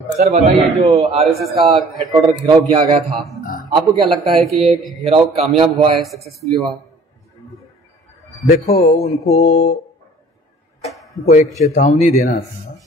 Sir बताइए, जो RSS का हेडक्वार्टर घेराव किया गया था, आपको क्या लगता है कि ये घेराव कामयाब हुआ है, सक्सेसफुली हुआ? देखो, उनको एक चेतावनी देना था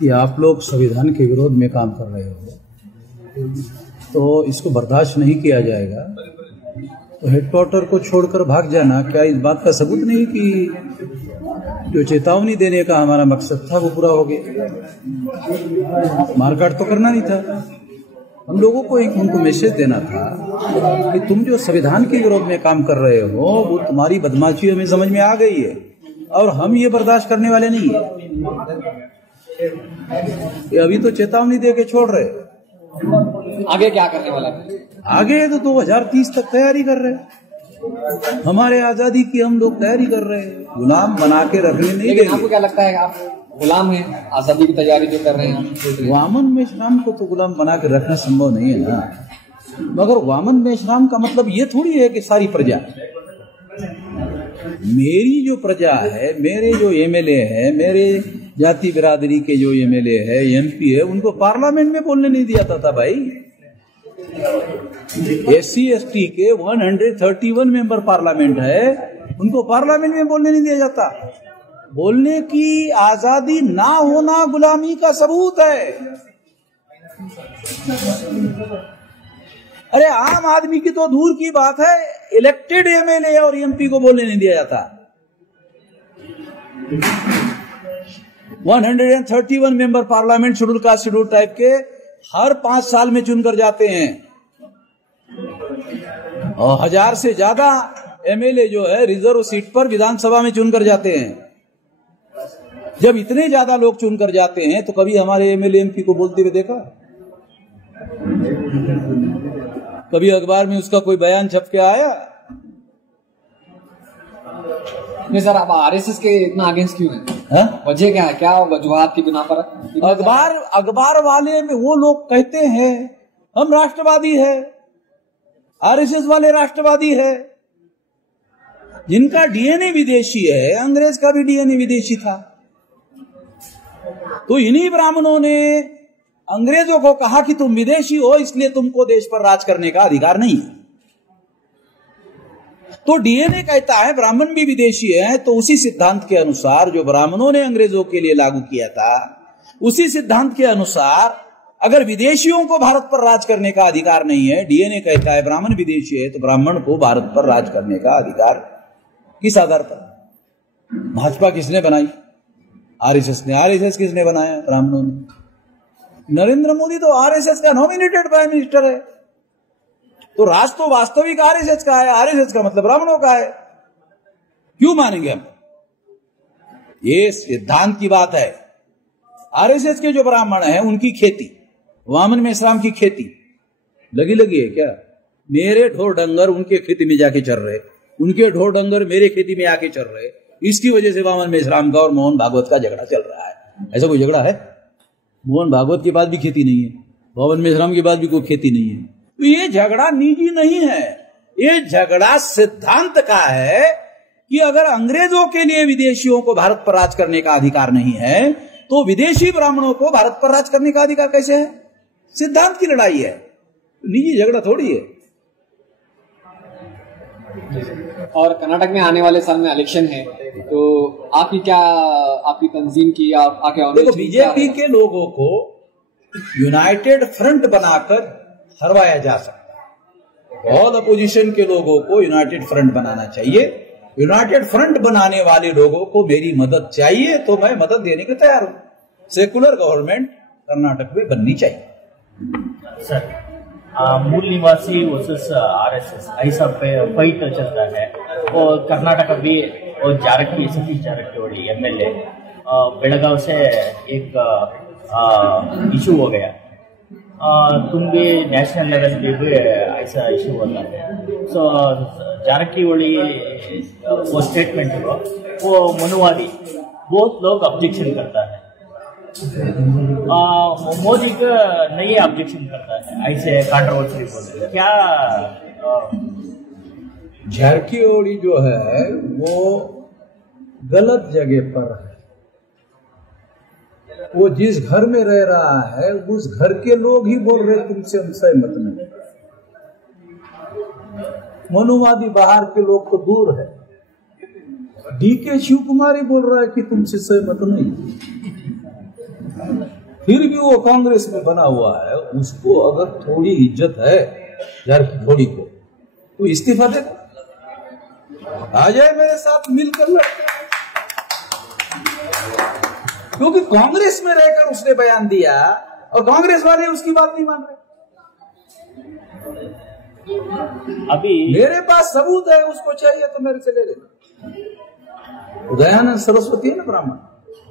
कि आप लोग संविधान के विरोध में काम कर रहे हो, तो इसको बर्दाश्त नहीं किया जाएगा। तो हेडक्वार्टर को छोड़कर भाग जाना क्या इस बात का सबूत नहीं कि जो चेतावनी देने का हमारा मकसद था वो पूरा हो गया? मारकाट तो करना नहीं था। हम लोगों को एक उनको मैसेज देना था कि तुम जो संविधान के विरोध में काम कर रहे हो वो तुम्हारी बदमाशी हमें समझ में आ गई है और हम ये बर्दाश्त करने वाले नहीं है। ये अभी तो चेतावनी दे के छोड़ रहे, आगे क्या करने वाला है? आगे तो 2030 तक तैयारी कर रहे हैं। हमारे आजादी की हम लोग तैयारी कर रहे हैं, गुलाम बना के रखने नहीं देंगे। आपको क्या लगता है आप गुलाम हैं? आजादी की तैयारी जो कर रहे हैं, वामन मेश्राम को तो गुलाम बना के रखना संभव नहीं है ना। मगर वामन मेश्राम का मतलब ये थोड़ी है कि सारी प्रजा, मेरी जो प्रजा है, मेरे जो एमएलए है, मेरे जाति बिरादरी के जो एमएलए है, एमपी है, उनको पार्लियामेंट में बोलने नहीं दिया था भाई। एससी एसटी के 131 मेंबर पार्लियामेंट है, उनको पार्लियामेंट में बोलने नहीं दिया जाता। बोलने की आजादी ना होना गुलामी का सबूत है। अरे आम आदमी की तो दूर की बात है, इलेक्टेड एमएलए और एमपी को बोलने नहीं दिया जाता। 131 member parliament schedule caste schedule type के हर 5 साल में चुनकर जाते हैं और 1000 से ज्यादा एमएलए जो है रिजर्व सीट पर विधानसभा में चुनकर जाते हैं। जब इतने ज्यादा लोग चुनकर जाते हैं तो कभी हमारे एमएलए एमपी को बोलते हुए देखा? कभी अखबार में उसका कोई बयान छप के आया? नहीं सर, आप आरएसएस के इतना अगेंस्ट क्यों है? वजह क्या है? क्या वजूहात की बिना पर? अखबार वाले में वो लोग कहते हैं हम राष्ट्रवादी है, आरएसएस वाले राष्ट्रवादी है। जिनका डीएनए विदेशी है, अंग्रेज का भी डीएनए विदेशी था, तो इन्हीं ब्राह्मणों ने अंग्रेजों को कहा कि तुम विदेशी हो इसलिए तुमको देश पर राज करने का अधिकार नहीं है। तो डीएनए कहता है ब्राह्मण भी विदेशी है, तो उसी सिद्धांत के अनुसार जो ब्राह्मणों ने अंग्रेजों के लिए लागू किया था, उसी सिद्धांत के अनुसार अगर विदेशियों को भारत पर राज करने का अधिकार नहीं है, डीएनए कहता है ब्राह्मण विदेशी है, तो ब्राह्मण को भारत पर राज करने का अधिकार किस आधार पर? भाजपा किसने बनाई? आरएसएस ने। आरएसएस किसने बनाया? ब्राह्मणों ने। नरेंद्र मोदी तो आरएसएस का नॉमिनेटेड प्राइम मिनिस्टर है, तो राज तो वास्तविक आरएसएस का है, आरएसएस का मतलब ब्राह्मणों का है। क्यों मानेंगे हम? ये सिद्धांत की बात है। आरएसएस के जो ब्राह्मण हैं उनकी खेती, वामन मेश्राम की खेती लगी है क्या? मेरे ढोर डंगर उनके खेती में जाके चल रहे, उनके ढोर डंगर मेरे खेती में आके चल रहे। इसकी वजह से वामन मेश्राम का और मोहन भागवत का झगड़ा चल रहा है। ऐसा कोई झगड़ा है? मोहन भागवत के पास भी खेती नहीं है, वामन मेश्राम के पास भी कोई खेती नहीं है। तो ये झगड़ा निजी नहीं है, ये झगड़ा सिद्धांत का है कि अगर अंग्रेजों के लिए विदेशियों को भारत पर राज करने का अधिकार नहीं है, तो विदेशी ब्राह्मणों को भारत पर राज करने का अधिकार कैसे है? सिद्धांत की लड़ाई है, निजी झगड़ा थोड़ी है। और कर्नाटक में आने वाले साल में इलेक्शन है, तो आपकी तंजीम की देखो, बीजेपी के लोगों को यूनाइटेड फ्रंट बनाकर हरवाया जा सकता है। ऑल अपोजिशन के लोगों को यूनाइटेड फ्रंट बनाना चाहिए। यूनाइटेड फ्रंट बनाने वाले लोगों को मेरी मदद चाहिए, तो मैं मदद देने के तैयार हूं। सेकुलर गवर्नमेंट कर्नाटक में बननी चाहिए। सर, मूल निवासी वर्सेस आरएसएस ऐसा फाइट चलता है, और कर्नाटक भी और सतीश जारकिहोली एमएलए बेलगांव से एक इशू हो गया। तुम भी नेशनल लेवल पे भी ऐसा इशू होता है। सो जारकिहोली वो स्टेटमेंट वो मनुवादी बहुत लोग ऑब्जेक्शन करता है, मोदी का नहीं ऑब्जेक्शन करता है, ऐसे कंट्रोवर्सी बोलते हैं क्या? जारकिहोली जो है वो गलत जगह पर है। वो जिस घर में रह रहा है उस घर के लोग ही बोल रहे तुमसे हम सहमत नहीं। मनुवादी बाहर के लोग तो दूर है। डीके शिव कुमार ही बोल रहा है कि तुमसे सहमत नहीं, फिर भी वो कांग्रेस में बना हुआ है। उसको अगर थोड़ी इज्जत है झारखंड को तो इस्तीफा दे, आ जाए मेरे साथ मिलकर लड़। क्योंकि कांग्रेस में रहकर उसने बयान दिया और कांग्रेस वाले उसकी बात नहीं मान रहे। अभी मेरे पास सबूत है, उसको चाहिए तो मेरे से ले लेना। दयानंद सरस्वती है ना ब्राह्मण,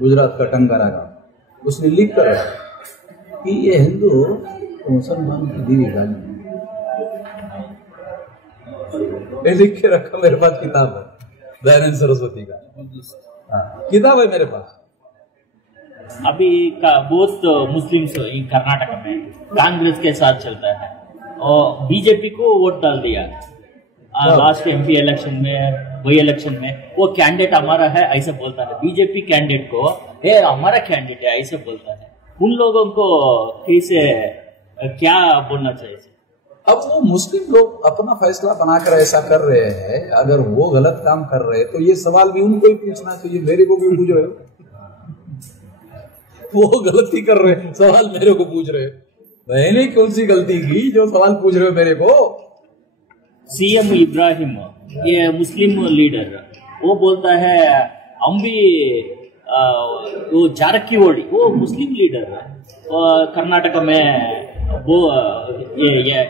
गुजरात का टंगारा गांव, उसने लिख कर कि ये हिंदू तो मुसलमान की दीवी गाली, लिख के रखा। मेरे पास किताब है दयानंद सरस्वती का, किताब है मेरे पास। अभी का बहुत मुस्लिम्स कर्नाटक में कांग्रेस के साथ चलता है और बीजेपी को वोट डाल दिया। लास्ट एमपी इलेक्शन में, वही इलेक्शन में वो कैंडिडेट हमारा है ऐसे बोलता है, बीजेपी कैंडिडेट को ये हमारा कैंडिडेट है ऐसे बोलता है। उन लोगों को कैसे क्या बोलना चाहिए? अब वो मुस्लिम लोग अपना फैसला बनाकर ऐसा कर रहे हैं। अगर वो गलत काम कर रहे हैं तो ये सवाल भी उनको ही पूछना चाहिए, मेरे को भी पूछ रहे हो। वो गलती कर रहे हैं, सवाल मेरे को पूछ रहे हो। मैंने कौन सी गलती की जो सवाल पूछ रहे हो मेरे को? सीएम इब्राहिम, ये मुस्लिम लीडर, वो बोलता है हम भी वो जारकिहोली, वो मुस्लिम लीडर कर्नाटक में वो ये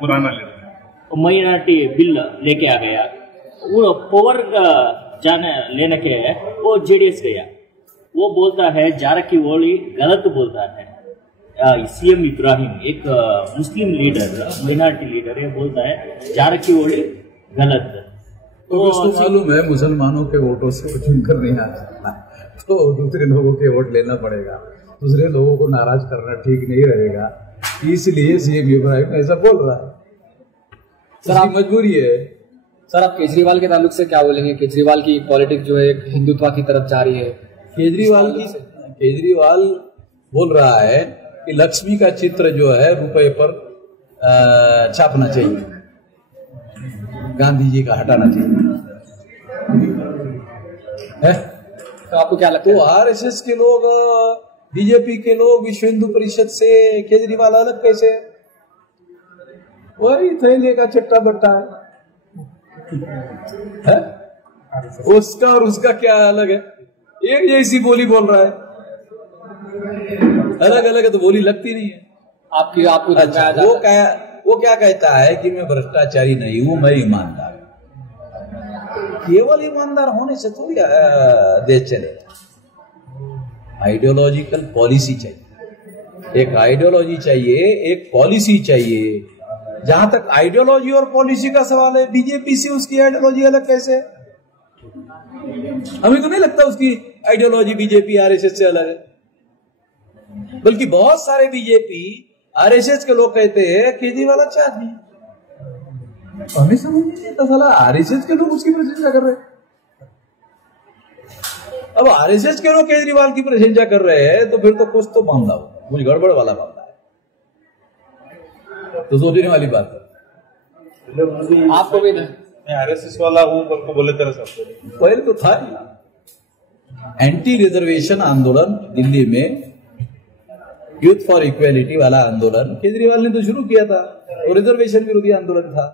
पुराना लीडर माइनॉरिटी बिल लेके आ गया। वो पावर जाने लेने के वो जेडीएस गया। वो बोलता है जारकिहोली गलत बोलता है। सीएम इब्राहिम एक मुस्लिम लीडर, माइनॉरिटी लीडर है, बोलता है जारकिहोली गलत। तो उसको मालूम है मुसलमानों के वोटों से वो चुनकर नहीं आ सकता, तो दूसरे लोगों के वोट लेना पड़ेगा। दूसरे लोगों को नाराज करना ठीक नहीं रहेगा, इसलिए सीएम इब्राहिम ऐसा बोल रहा है। सर आप मजबूरी है। सर आप केजरीवाल के ताल्लुक से क्या बोलेंगे? केजरीवाल की पॉलिटिक्स जो है एक हिंदुत्व की तरफ जा रही है। केजरीवाल बोल रहा है कि लक्ष्मी का चित्र जो है रुपए पर छापना चाहिए, गांधी जी का हटाना चाहिए। तो आपको क्या लगता है? तो आरएसएस के लोग, बीजेपी के लोग, विश्व हिंदू परिषद से केजरीवाल अलग कैसे? वही थैले का चट्टा बट्टा है? उसका और उसका क्या अलग है? एक जैसी बोली बोल रहा है, अलग अलग है तो बोली लगती नहीं है। आपको अच्छा, वो क्या कहता है कि मैं भ्रष्टाचारी नहीं हूं, मैं ईमानदार हूं। केवल ईमानदार होने से थोड़ी देश चलेगा। आइडियोलॉजिकल पॉलिसी चाहिए, एक आइडियोलॉजी चाहिए, एक पॉलिसी चाहिए। जहां तक आइडियोलॉजी और पॉलिसी का सवाल है, बीजेपी से उसकी आइडियोलॉजी अलग कैसे? हमें तो नहीं लगता उसकी आइडियोलॉजी बीजेपी आरएसएस से अलग है। बल्कि बहुत सारे बीजेपी आरएसएस के लोग कहते हैं केजरीवाल अच्छा आदमी है। हमें समझ नहीं आता साला आरएसएस के लोग उसकी प्रशंसा कर रहे हैं। अब आरएसएस के लोग केजरीवाल की प्रशंसा कर रहे हैं तो फिर तो कुछ तो मामला हो, कुछ गड़बड़ वाला मामला है। तो सोचने वाली बात है। आपको भी मैं आरएसएस वाला हूँ को बोले तेरे साथ पहले तो था एंटी रिजर्वेशन आंदोलन दिल्ली में, यूथ फॉर इक्वेलिटी वाला आंदोलन केजरीवाल ने तो शुरू किया था, और रिजर्वेशन विरोधी आंदोलन था।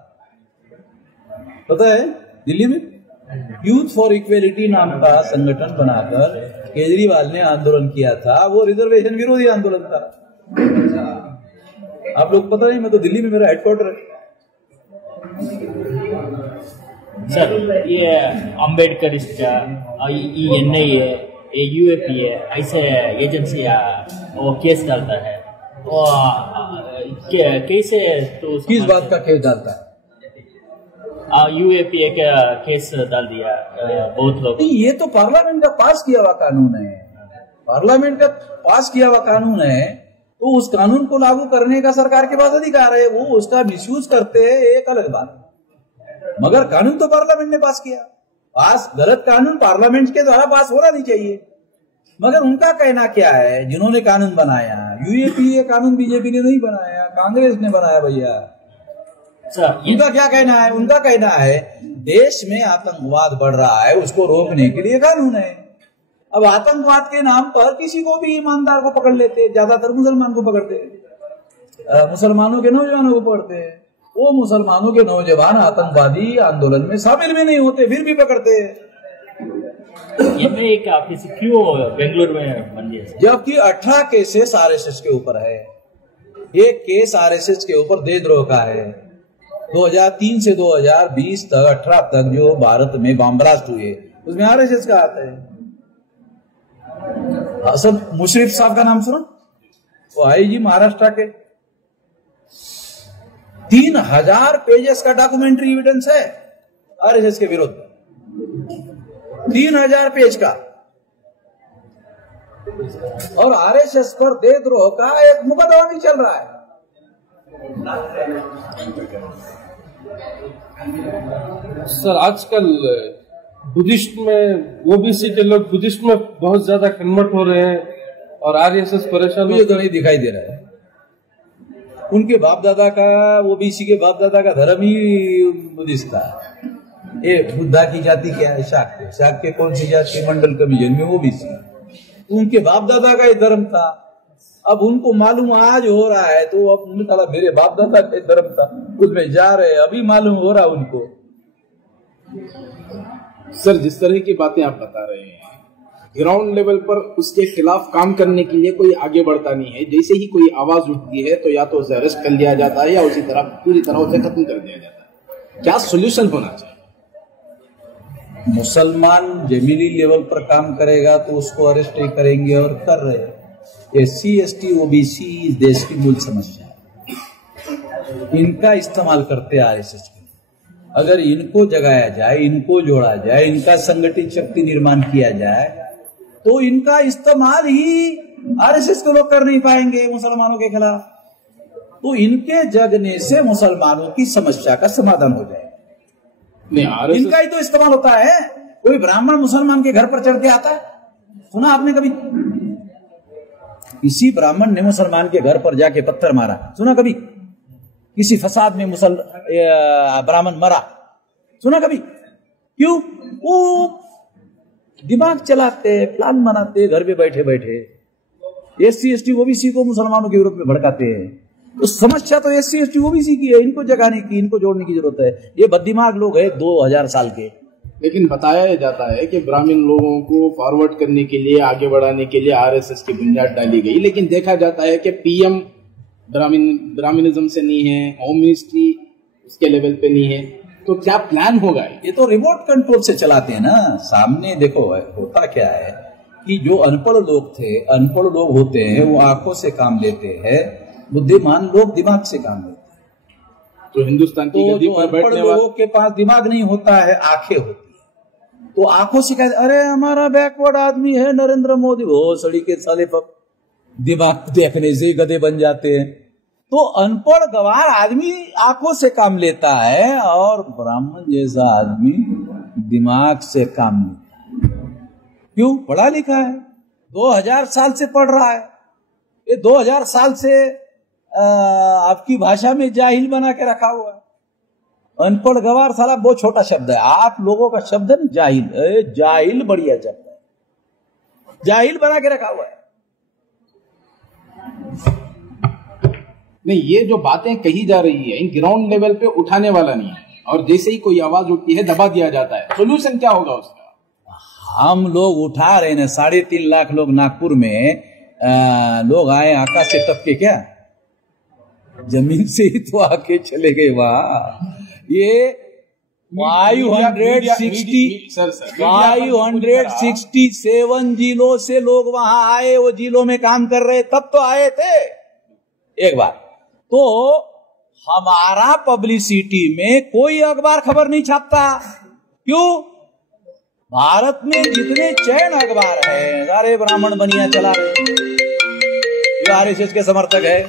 पता है दिल्ली में यूथ फॉर इक्वेलिटी नाम का संगठन बनाकर केजरीवाल ने आंदोलन किया था, वो रिजर्वेशन विरोधी आंदोलन था। आप लोग पता नहीं, मैं तो दिल्ली में मेरा हेडक्वार्टर है। सर ये अम्बेडकरिस्ट, ENIA, UAPA ऐसे एजेंसियां वो केस डालता है, वो कैसे? तो किस बात का केस डालता है? UAPA का केस डाल दिया बहुत लोग। ये तो पार्लियामेंट का पास किया हुआ कानून है, पार्लियामेंट का पास किया हुआ कानून है, तो उस कानून को लागू करने का सरकार के पास अधिकार है। वो उसका मिसयूज करते हैं, एक अलग बात, मगर कानून तो पार्लियामेंट ने पास किया। पास गलत कानून पार्लियामेंट के द्वारा पास होना नहीं चाहिए। मगर उनका कहना क्या है, जिन्होंने कानून बनाया, यूएपीए कानून बीजेपी ने नहीं बनाया, कांग्रेस ने बनाया भैया। उनका क्या कहना है? उनका कहना है देश में आतंकवाद बढ़ रहा है, उसको रोकने के लिए कानून है। अब आतंकवाद के नाम पर किसी को भी ईमानदार को पकड़ लेते, ज्यादातर मुसलमान को पकड़ते, मुसलमानों के नौजवानों को पकड़ते। वो मुसलमानों के नौजवान आतंकवादी आंदोलन में शामिल भी नहीं होते, फिर भी पकड़ते। ये एक ऑफिस क्यों बेंगलुरु में बन गया? जबकि 18 केसेस आरएसएस के ऊपर है। एक केस आरएसएस के ऊपर देशद्रोह का है। 2003 से 2020 तक 18 तक जो भारत में बम ब्लास्ट हुए, उसमें आरएसएस का आता है। सब मुशर्रफ साहब का नाम सुना? वो आईजी महाराष्ट्र के 3000 पेजेस का डॉक्यूमेंट्री एविडेंस है आरएसएस के विरुद्ध। 3000 पेज का। और आरएसएस पर देशद्रोह का एक मुकदमा भी चल रहा है। सर आजकल बुद्धिस्ट में ओबीसी के लोग बुद्धिस्ट में बहुत ज्यादा कन्वर्ट हो रहे हैं और आरएसएस परेशान ये तो नहीं दिखाई दे रहा है। उनके बाप दादा का, ओबीसी के बाप दादा का धर्म ही बुद्धिस्ट था। ये बुद्धा की जाति क्या है? शाक्य। शाक्य कौन सी जाति? मंडल कमीजन में ओबीसी। उनके बाप दादा का ये धर्म था। अब उनको मालूम आज हो रहा है, तो अब उन्होंने कहा मेरे बाप दादा का धर्म था, उसमें जा रहे, अभी मालूम हो रहा उनको। सर जिस तरह की बातें आप बता रहे हैं, ग्राउंड लेवल पर उसके खिलाफ काम करने के लिए कोई आगे बढ़ता नहीं है। जैसे ही कोई आवाज उठती है तो या तो उसे अरेस्ट कर लिया जाता है या उसी तरह पूरी तरह उसे खत्म कर दिया जाता है। क्या सोल्यूशन होना चाहिए? मुसलमान जमीनी लेवल पर काम करेगा तो उसको अरेस्ट ही करेंगे, और कर रहे हैं। एससी एसटी ओबीसी इस देश की मूल समस्या है। इनका इस्तेमाल करते आरएसएस के। अगर इनको जगाया जाए, इनको जोड़ा जाए, इनका संगठित शक्ति निर्माण किया जाए, तो इनका इस्तेमाल ही आरएसएस को लोग कर नहीं पाएंगे मुसलमानों के खिलाफ। तो इनके जगने से मुसलमानों की समस्या का समाधान हो जाएगा। इनका ही तो इस्तेमाल होता है। कोई ब्राह्मण मुसलमान के घर पर चढ़ के आता है? सुना आपने कभी? किसी ब्राह्मण ने मुसलमान के घर पर जाके पत्थर मारा सुना कभी? किसी फसाद में ब्राह्मण मरा सुना कभी? क्यों? वो दिमाग चलाते, प्लान बनाते घर पे बैठे बैठे। एससी एसटी ओबीसी को मुसलमानों के विरोध में भड़काते हैं। तो समस्या तो एससी एसटी ओबीसी की है, इनको जगाने की, इनको जोड़ने की जरूरत है। ये बददिमाग लोग है 2000 साल के। लेकिन बताया जाता है कि ब्राह्मण लोगों को फॉरवर्ड करने के लिए, आगे बढ़ाने के लिए आरएसएस की बुनियाद डाली गई। लेकिन देखा जाता है कि पीएम ब्राह्मणिज्म से नहीं है, होम मिनिस्ट्री उसके लेवल पे नहीं है। तो क्या प्लान होगा? ये तो रिमोट कंट्रोल से चलाते हैं ना। सामने देखो होता क्या है कि जो अनपढ़ लोग थे, अनपढ़ लोग होते हैं, वो आंखों से काम लेते हैं। बुद्धिमान लोग दिमाग से काम लेते हैं। तो हिंदुस्तान की गद्दी पर बैठने वाले लोगों के पास दिमाग नहीं होता है, आंखें होती है। तो आंखों से कहते अरे हमारा बैकवर्ड आदमी है नरेंद्र मोदी, वो सड़ी के साले पर दिमाग देखने से ही गधे बन जाते हैं। तो अनपढ़ गवार आदमी आंखों से काम लेता है और ब्राह्मण जैसा आदमी दिमाग से काम लेता है। क्यों? पढ़ा लिखा है, 2000 साल से पढ़ रहा है। ये 2000 साल से आपकी भाषा में जाहिल बना के रखा हुआ है। अनपढ़ गवार साला बहुत छोटा शब्द है। आप लोगों का शब्द है जाहिल। जाहिल बढ़िया शब्द है, जाहिल बना के रखा हुआ है। नहीं, ये जो बातें कही जा रही है इन ग्राउंड लेवल पे उठाने वाला नहीं है, और जैसे ही कोई आवाज उठती है दबा दिया जाता है। सोल्यूशन क्या होगा उसका? हम लोग उठा रहे हैं। 3.5 लाख लोग नागपुर में लोग आए आकाश से टपके, क्या जमीन से ही तो आके चले गए वहां। ये 567 जिलों से लोग वहां आए। वो जिलों में काम कर रहे तब तो आए थे एक बार। तो हमारा पब्लिसिटी में कोई अखबार खबर नहीं छापता। क्यों? भारत में जितने चैन अखबार है सारे ब्राह्मण बनिया चला रहे, जो आरएसएस के समर्थक है।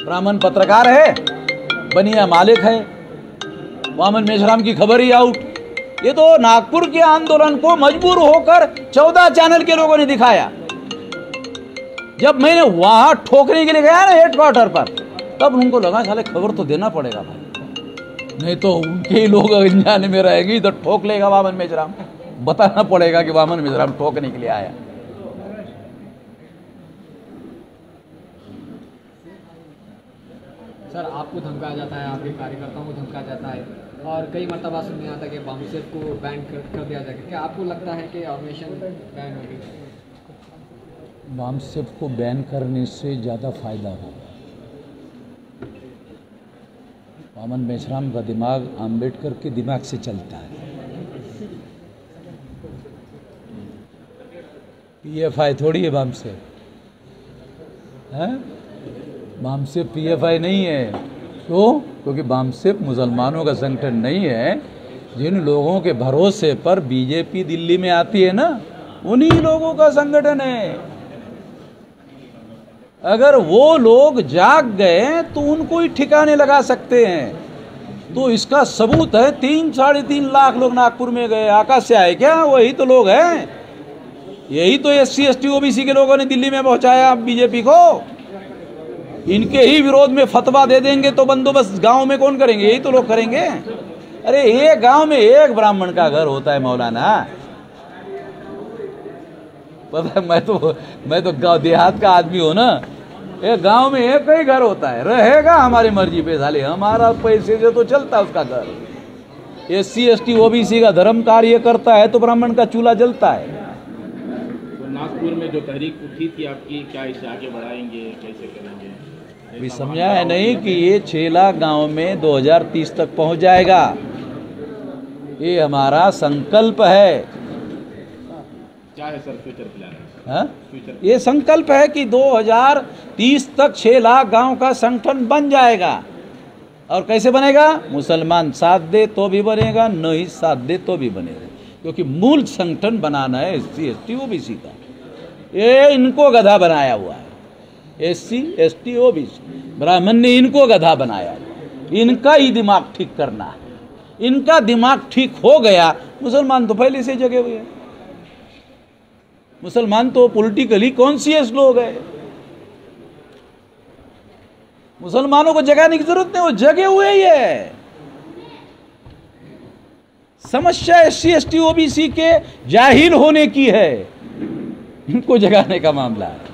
ब्राह्मण पत्रकार है, बनिया मालिक है। वामन मेश्राम की खबर ही आउट, ये तो नागपुर के आंदोलन को मजबूर होकर 14 चैनल के लोगों ने दिखाया। जब मैंने वहां ठोकने के लिए गया ना हेडक्वार्टर पर, तब उनको लगा साले खबर तो देना पड़ेगा भाई, नहीं तो उनके ही लोग अनजाने में रहेंगे, इधर ठोक लेगा वामन मेश्राम, बताना पड़ेगा कि वामन मेश्राम ठोकने के लिए आया। सर आपको धमकाया जाता है, आपके कार्यकर्ताओं को धमकाया जाता है, और कई मरतबा सुनने आता है कि बामसेफ को बैन कर दिया जाएगा। क्या आपको लगता है कि ऑर्गेनाइजेशन बैन होगी? बामसेफ को बैन करने से ज़्यादा फायदा होगा। वामन मेश्राम का दिमाग आम्बेडकर के दिमाग से चलता है। पीएफआई थोड़ी है बामसेफ, बामसेफ पीएफआई नहीं है। क्यों? क्योंकि बामसेफ मुसलमानों का संगठन नहीं है। जिन लोगों के भरोसे पर बीजेपी दिल्ली में आती है ना, उन्हीं लोगों का संगठन है। अगर वो लोग जाग गए तो उनको ही ठिकाने लगा सकते हैं। तो इसका सबूत है 3-3.5 लाख लोग नागपुर में गए। आकाश से आए क्या? वही तो लोग हैं। यही तो SC ST OBC के लोगों ने दिल्ली में पहुंचाया बीजेपी को। इनके ही विरोध में फतवा दे देंगे तो बंदोबस्त गांव में कौन करेंगे? यही तो लोग करेंगे। अरे एक गांव में एक ब्राह्मण का घर होता है मौलाना। पता है, मैं तो गाँव देहात का आदमी हूँ ना। एक गांव में एक ही घर होता है, रहेगा हमारी मर्जी पे, साले हमारा पैसे से तो चलता है उसका घर। SC ST OBC का धर्म कार्य करता है तो ब्राह्मण का चूल्हा जलता है। तो नागपुर में जो तहरीक उठी थी आपकी, क्या इसे आगे बढ़ाएंगे, कैसे करेंगे? अभी समझा है नहीं कि ये 6 लाख गाँव में 2030 तक पहुंच जाएगा। ये हमारा संकल्प है। क्या है सर फ्यूचर प्लान? ये संकल्प है कि 2030 तक 6 लाख गांव का संगठन बन जाएगा। और कैसे बनेगा? मुसलमान साथ दे तो भी बनेगा, नहीं साथ दे तो भी बनेगा। क्योंकि मूल संगठन बनाना है SC ST OBC का। ये इनको गधा बनाया हुआ है, SC ST OBC। ब्राह्मण ने इनको गधा बनाया, इनका ही दिमाग ठीक करना है। इनका दिमाग ठीक हो गया, मुसलमान तो पहले से जगे हुए हैं। मुसलमान तो पॉलिटिकली कॉन्शियस लोग हैं। मुसलमानों को जगाने की जरूरत नहीं, वो जगे हुए ही है। समस्या SC ST OBC के जाहिल होने की है, इनको जगाने का मामला है।